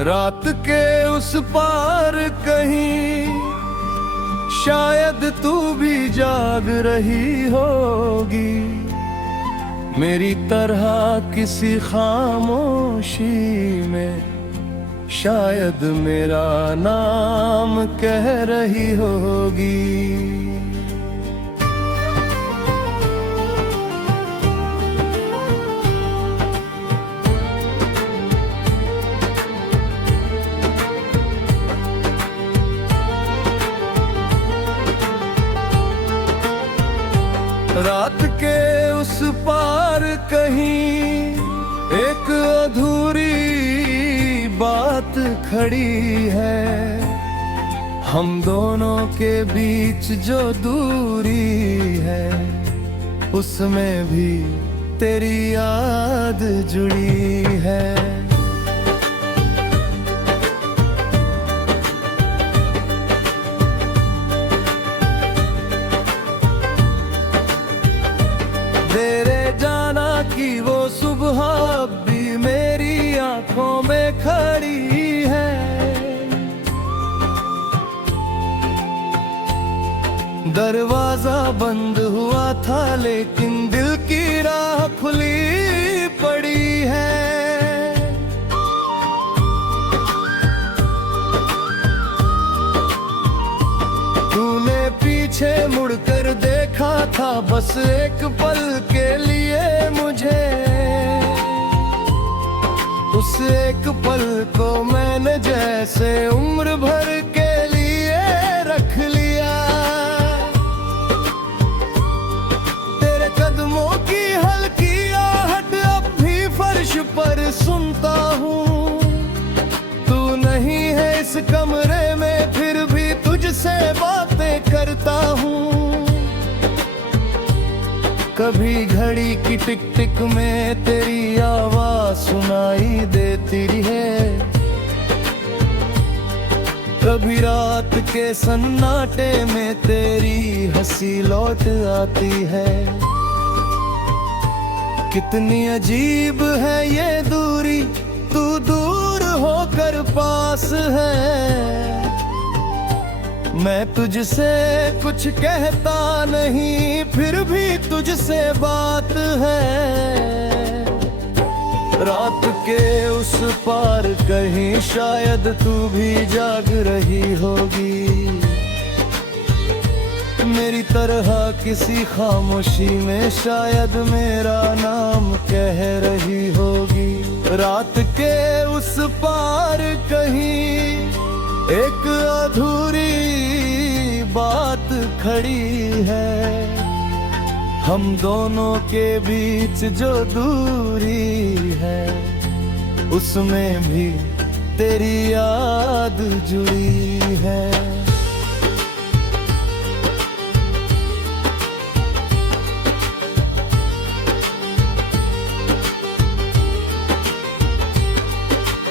रात के उस पार कहीं शायद तू भी जाग रही होगी, मेरी तरह किसी खामोशी में शायद मेरा नाम कह रही होगी। रात के उस पार कहीं एक अधूरी बात खड़ी है, हम दोनों के बीच जो दूरी है उसमें भी तेरी याद जुड़ी है। तेरे जाना की वो सुबह भी मेरी आंखों में खड़ी है, दरवाजा बंद हुआ था लेकिन दिल की राह खुली पड़ी है। तूने पीछे मुड़कर देखा था बस एक पल के लिए मुझे, उस एक पल को मैंने जैसे उम्र भर के लिए रख लिया। तेरे कदमों की हल्की आहट अब भी फर्श पर सुनता हूँ, तू नहीं है इस कमरे में फिर भी तुझसे बातें करता हूँ। कभी घड़ी की टिक टिक में तेरी आवाज सुनाई देती है, कभी रात के सन्नाटे में तेरी हंसी लौट आती है। कितनी अजीब है ये दूरी, तू दूर होकर पास है, मैं तुझसे कुछ कहता नहीं फिर भी तुझसे बात है। रात के उस पार कहीं शायद तू भी जाग रही होगी, मेरी तरह किसी खामोशी में शायद मेरा नाम कह रही होगी। रात के उस पार कहीं एक अधूरी बात खड़ी है, हम दोनों के बीच जो दूरी है उसमें भी तेरी याद जुड़ी है।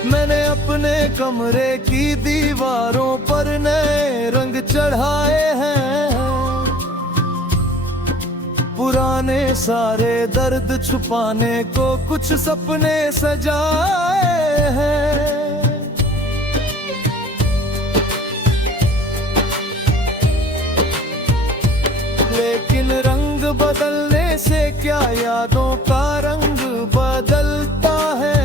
मैंने अपने कमरे की दीवारों पर नए रंग चढ़ाए हैं, पुराने सारे दर्द छुपाने को कुछ सपने सजाए हैं। लेकिन रंग बदलने से क्या यादों का रंग बदलता है,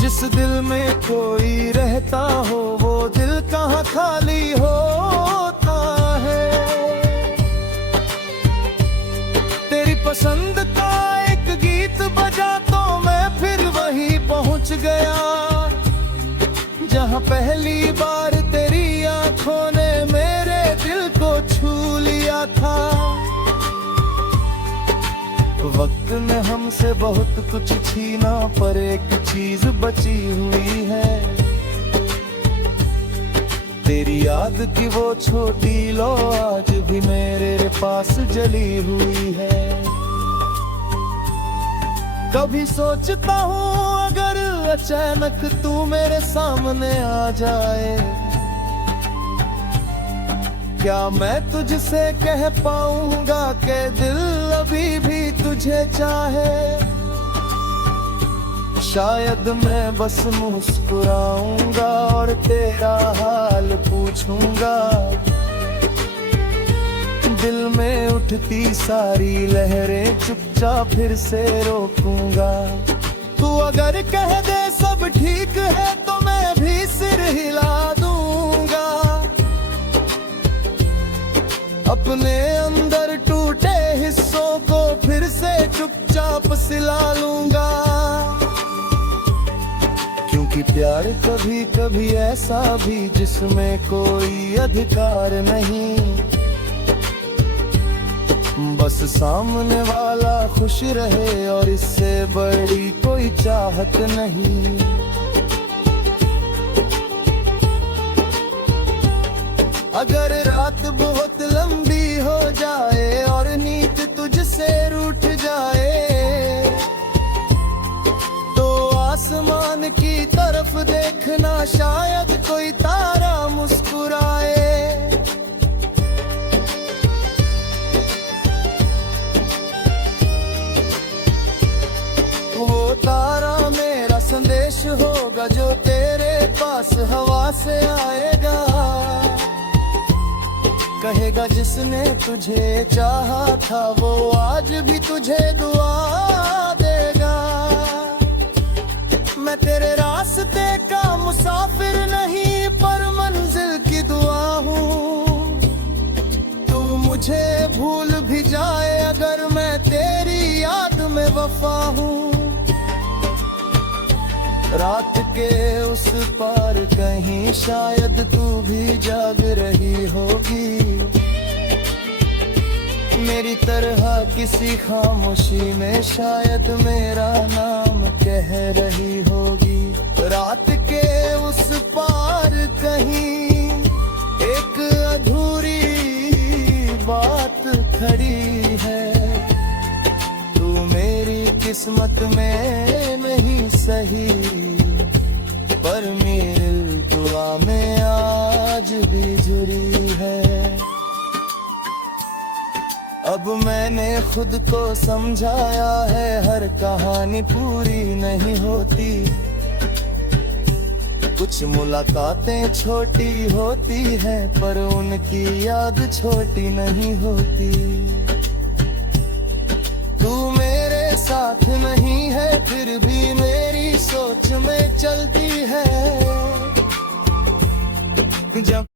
जिस दिल में कोई रहता हो वो दिल कहाँ खाली होता है। तेरी पसंद का एक गीत बजा तो मैं फिर वहीं पहुंच गया, जहां पहली बार तेरी आंखों ने मेरे दिल को छू लिया था। वक्त ने हमसे बहुत कुछ छीना पर एक चीज बची हुई है, तेरी याद की वो छोटी लो आज भी मेरे पास जली हुई है। कभी सोचता हूँ अगर अचानक तू मेरे सामने आ जाए, क्या मैं तुझसे कह पाऊंगा कि दिल अभी भी तुझे चाहे। शायद मैं बस मुस्कुराऊंगा और तेरा हाल पूछूंगा। दिल में उठती सारी लहरें चुपचाप फिर से रोकूंगा। तू अगर कह दे सब ठीक है तो मैं भी सिर हिला दूंगा। अपने अंदर टूटे हिस्सों को फिर से चुपचाप सिला लूंगा। क्योंकि प्यार कभी कभी ऐसा भी जिसमें कोई अधिकार नहीं, बस सामने वाला खुश रहे और इससे बड़ी कोई चाहत नहीं। अगर रात बहुत लंबी हो जाए और नींद तुझसे रूठ जाए तो आसमान की तरफ देखना, शायद कोई तारा मुस्कुराए। वो तारा मेरा संदेश होगा जो तेरे पास हवा से आएगा। कहेगा जिसने तुझे चाहा था वो आज भी तुझे दुआ देगा। मैं तेरे रास्ते का मुसाफिर नहीं पर मंजिल की दुआ हूँ। तू मुझे भूल भी जाए अगर मैं तेरी याद में वफा हूँ। रात के उस पार कहीं शायद तू भी जाग रही होगी। मेरी तरह किसी खामोशी में शायद मेरा नाम कह रही होगी। रात के उस पार कहीं एक अधूरी बात खड़ी है। तू मेरी किस्मत में नहीं सही पर मेरी दुआ में आज भी जुड़ी है। अब मैंने खुद को समझाया है हर कहानी पूरी नहीं होती। कुछ मुलाकातें छोटी होती हैं पर उनकी याद छोटी नहीं होती। तू मेरे साथ नहीं है फिर भी मेरी सोच में चलती है। जब